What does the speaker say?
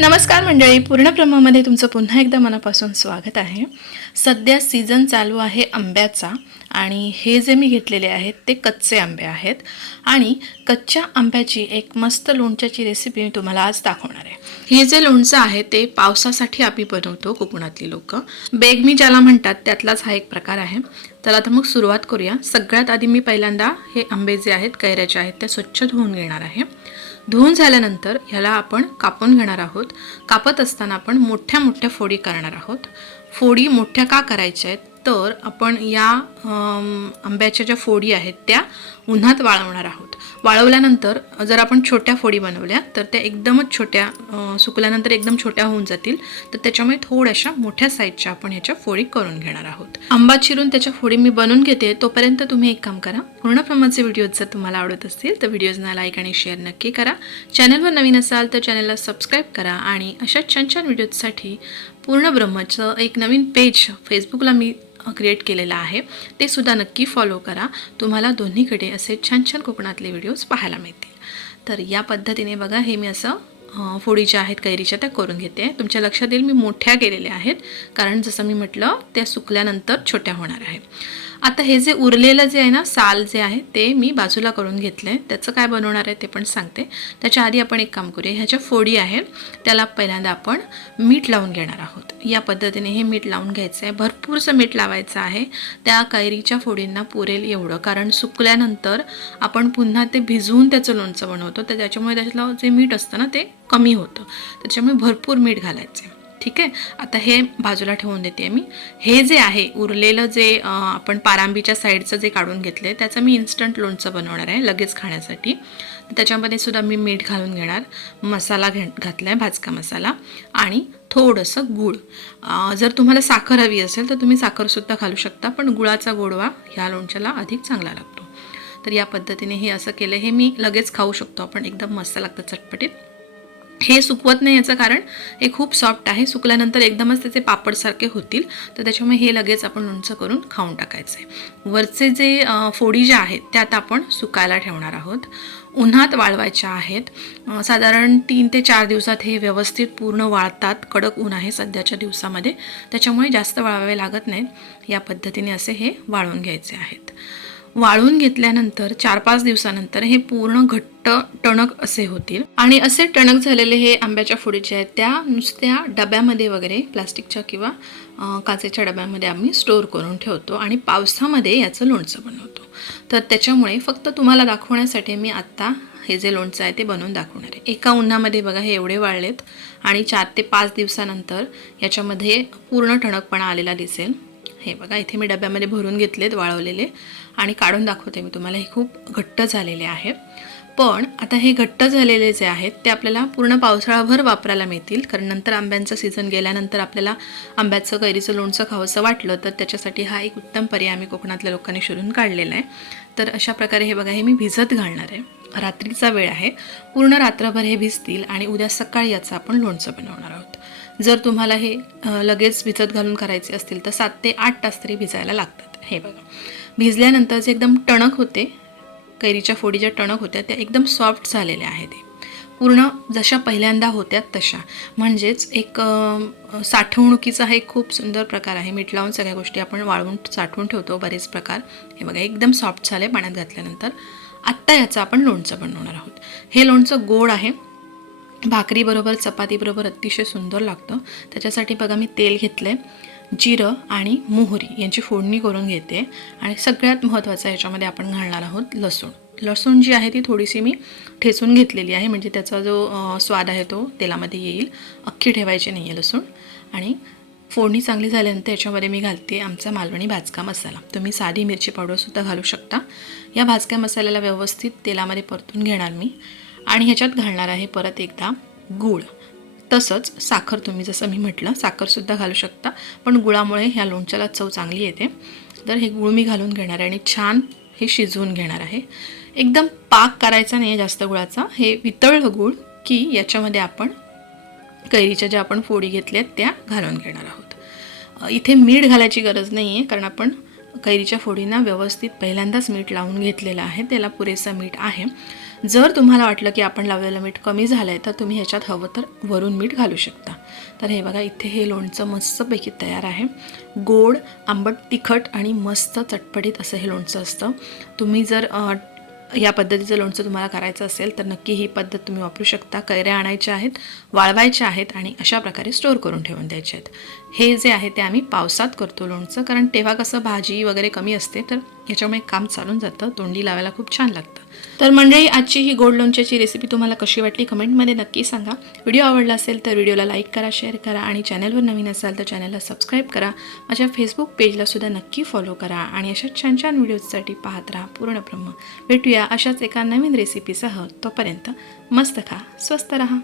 नमस्कार मंडळी पूर्णब्रह्मामध्ये तुमचं पुन्हा एकदा मनापासून स्वागत आहे. सध्या सीझन चालू आहे आंब्याचा आणि हे जे मी घेतलेले आहेत ते कच्चे आंबे आहेत आणि कच्च्या आंब्याची एक मस्त लोणच्याची रेसिपी मी तुम्हाला आज दाखवणार आहे. हे जे लोणचं आहे ते पावसासाठी आम्ही बनवतो कोकणातली लोक. बेग मी ज्याला म्हणतात त्यातलाच हा एक प्रकार आहे. तर आता मग सुरुवात करूया. सगळ्यात आधी मी पहिल्यांदा हे आंबे जे आहेत कैऱ्याचे आहेत ते स्वच्छ धुवून घेणार आहे. धुवून झाल्यानंतर ह्याला आपण कापून घेणार आहोत. कापत असताना आपण मोठ्या मोठ्या फोडी करणार आहोत. फोडी मोठ्या का करायच्या आहेत? तर आपण या आंब्याच्या ज्या फोडी आहेत त्या उन्हात वाळवणार आहोत. वाळवल्यानंतर जर आपण छोट्या फोडी बनवल्या तर त्या एकदमच छोट्या सुकल्यानंतर एकदम छोट्या होऊन जातील. तर त्याच्यामुळे थोड्याशा मोठ्या साईजच्या आपण ह्याच्या फोडी करून घेणार आहोत. आंबा चिरून त्याच्या फोडी मी बनवून घेते. तोपर्यंत तुम्ही एक काम करा. पूर्ण प्रमाणाचे व्हिडिओज जर तुम्हाला आवडत असतील तर व्हिडिओजना लाईक आणि शेअर नक्की करा. चॅनलवर नवीन असाल तर चॅनलला सबस्क्राईब करा आणि अशा छान छान व्हिडिओजसाठी पूर्ण ब्रह्मचं एक नवीन पेज फेसबुकला मी क्रिएट केलेलं आहे ते सुद्धा नक्की फॉलो करा. तुम्हाला दोन्हीकडे असे छान छान कोकणातले व्हिडिओज पाहायला मिळतील. तर या पद्धतीने बघा हे मी असं फोडी ज्या आहेत कैरीच्या त्या करून घेते. तुमच्या लक्षात येईल मी मोठ्या केलेल्या आहेत. कारण जसं मी म्हटलं त्या सुकल्यानंतर छोट्या होणार आहे आता हे जे उरलेलं जे आहे ना साल जे आहे ते मी बाजूला करून घेतलं आहे त्याचं काय बनवणार आहे ते पण सांगते. त्याच्या आधी आपण एक काम करूया. ह्याच्या फोडी आहेत त्याला पहिल्यांदा आपण मीठ लावून घेणार आहोत. या पद्धतीने हे मीठ लावून घ्यायचं आहे. भरपूरसं मीठ लावायचं आहे. त्या कैरीच्या फोडींना पुरेल एवढं. कारण सुकल्यानंतर आपण पुन्हा ते भिजवून त्याचं लोणचं बनवतो. तर त्याच्यामुळे त्याच्यातलं जे मीठ असतं ना ते कमी होतं. त्याच्यामुळे भरपूर मीठ घालायचं. आहे ठीक आहे? आता हे बाजूला ठेवून देते मी. हे जे आहे उरलेलं जे आपण पारांबीच्या साईडचं जे काढून घेतलं आहे त्याचं मी इन्स्टंट लोणचं बनवणार आहे लगेच खाण्यासाठी. त्याच्यामध्ये सुद्धा मी मीठ घालून घेणार. मसाला घे घातला आहे भाजका मसाला आणि थोडंसं गूळ. जर तुम्हाला साखर हवी असेल तर तुम्ही साखरसुद्धा घालू शकता पण गुळाचा गोडवा ह्या लोणच्याला अधिक चांगला लागतो. तर या पद्धतीने हे असं केलं. हे मी लगेच खाऊ शकतो आपण. एकदम मस्त लागतं चटपटीत. हे सुकवत नाही याचं कारण हे खूप सॉफ्ट आहे. सुकल्यानंतर एकदमच त्याचे पापडसारखे होतील. तर त्याच्यामुळे हे लगेच आपण लोणचं करून खाऊन टाकायचं आहे वरचे जे फोडी ज्या आहेत त्या आता आपण सुकायला ठेवणार आहोत. उन्हात वाळवायच्या आहेत. साधारण तीन ते चार दिवसात हे व्यवस्थित पूर्ण वाळतात. कडक ऊन आहे सध्याच्या दिवसामध्ये. त्याच्यामुळे जास्त वाळवावे लागत नाहीत. या पद्धतीने असे हे वाळवून घ्यायचे आहेत. वाळून घेतल्यानंतर चार पाच दिवसानंतर हे पूर्ण घट्ट टणक असे होतील. आणि असे टणक झालेले हे आंब्याच्या फोडी आहेत. त्या नुसत्या डब्यामध्ये वगैरे प्लास्टिकच्या किंवा काचेच्या डब्यामध्ये आम्ही स्टोअर करून ठेवतो आणि पावसामध्ये याचं लोणचं बनवतो. तर त्याच्यामुळे फक्त तुम्हाला दाखवण्यासाठी मी आत्ता हे जे लोणचं आहे ते बनवून दाखवणार आहे. एका उन्हामध्ये बघा हे एवढे वाळलेत आणि चार ते पाच दिवसानंतर याच्यामध्ये पूर्ण टणकपणा आलेला दिसेल. हे बघा इथे मी डब्यामध्ये भरून घेतलेत वाळवलेले आणि काढून दाखवते मी तुम्हाला. हे खूप घट्ट झालेले आहे. पण आता हे घट्ट झालेले जे आहेत ते आपल्याला पूर्ण पावसाळाभर वापरायला मिळतील. कारण नंतर आंब्यांचा सीझन गेल्यानंतर आपल्याला आंब्याचं कैरीचं लोणचं खावंसं वाटलं तर त्याच्यासाठी हा एक उत्तम पर्याय आम्ही कोकणातल्या लोकांनी शोधून काढलेला आहे. तर अशा प्रकारे हे बघा हे मी भिजत घालणार आहे. रात्रीचा वेळ आहे. पूर्ण रात्रभर हे भिजतील आणि उद्या सकाळी याचं आपण लोणचं बनवणार आहोत. जर तुम्हाला हे लगेच भिजत घालून करायचे असतील तर सात ते आठ तास तरी भिजायला लागतात. हे बघा. भिजल्यानंतर जे एकदम टणक होते कैरीच्या फोडी ज्या टणक होत्या त्या एकदम सॉफ्ट झालेल्या आहेत. पूर्ण जशा पहिल्यांदा होत्या तशा. म्हणजेच एक साठवणुकीचा हा एक खूप सुंदर प्रकार आहे. मीठ लावून सगळ्या गोष्टी आपण वाळवून साठवून ठेवतो बरेच प्रकार. हे बघा एकदम सॉफ्ट झाले पाण्यात घातल्यानंतर. आत्ता याचं आपण लोणचं बनवणार आहोत. हे लोणचं गोड आहे. भाकरीबरोबर चपातीबरोबर अतिशय सुंदर लागतं. त्याच्यासाठी बघा मी तेल घेतलं आहे जिरं आणि मोहरी यांची फोडणी करून घेते. आणि सगळ्यात महत्त्वाचं याच्यामध्ये आपण घालणार आहोत लसूण. लसूण जी आहे ती थोडीशी मी ठेचून घेतलेली आहे. म्हणजे त्याचा जो स्वाद आहे तो तेलामध्ये येईल. अख्खी ठेवायची नाही आहे लसूण. आणि फोडणी चांगली झाल्यानंतर याच्यामध्ये मी घालते आमचा मालवणी भाजका मसाला. तुम्ही साधी मिरची पावडरसुद्धा घालू शकता. या भाजक्या मसाल्याला व्यवस्थित तेलामध्ये परतून घेणार मी. आणि ह्याच्यात घालणार आहे परत एकदा गूळ. तसंच साखर तुम्ही जसं मी म्हटलं साखरसुद्धा घालू शकता पण गुळामुळे ह्या लोणच्याला चव चांगली येते. तर हे गुळ मी घालून घेणार आहे आणि छान हे शिजवून घेणार आहे. एकदम पाक करायचा नाही आहे जास्त गुळाचा हे वितळलं गुळ की याच्यामध्ये आपण कैरीच्या ज्या आपण फोडी घेतल्या त्या घालून घेणार आहोत. इथे मीठ घालायची गरज नाही आहे कारण आपण कैरीच्या फोडींना व्यवस्थित पहिल्यांदाच मीठ लावून घेतलेलं आहे. त्याला पुरेसं मीठ आहे. जर तुम्हाला वाटलं की आपण लावलेलं मीठ कमी झालं आहे तर तुम्ही ह्याच्यात हवं तर वरून मीठ घालू शकता. तर हे बघा इथे हे लोणचं मस्तपैकी तयार आहे. गोड आंबट तिखट आणि मस्त चटपटीत असं हे लोणचं असतं. तुम्ही जर या पद्धतीचं लोणचं तुम्हाला करायचं असेल तर नक्की ही पद्धत तुम्ही वापरू शकता. कैऱ्या आणायच्या आहेत वाळवायच्या आहेत आणि अशा प्रकारे स्टोअर करून ठेवून द्यायचे आहेत. हे जे आहे ते आम्ही पावसात करतो लोणचं कारण तेव्हा कसं भाजी वगैरे कमी असते तर याच्यामुळे काम चालून जातं तोंडी लावायला खूप छान लागतं. तर मंडळी आजची ही गोड लोणच्याची रेसिपी तुम्हाला कशी वाटली कमेंटमध्ये नक्की सांगा. व्हिडिओ आवडला असेल तर व्हिडिओला लाईक करा शेअर करा आणि चॅनलवर नवीन असाल तर चॅनलला सबस्क्राईब करा. माझ्या फेसबुक पेजलासुद्धा नक्की फॉलो करा आणि अशा छान छान व्हिडिओजसाठी पाहत राहा. भेटूया भेटूया अशाच एका नवीन रेसिपीसह तोपर्यंत मस्त खा स्वस्त रहा.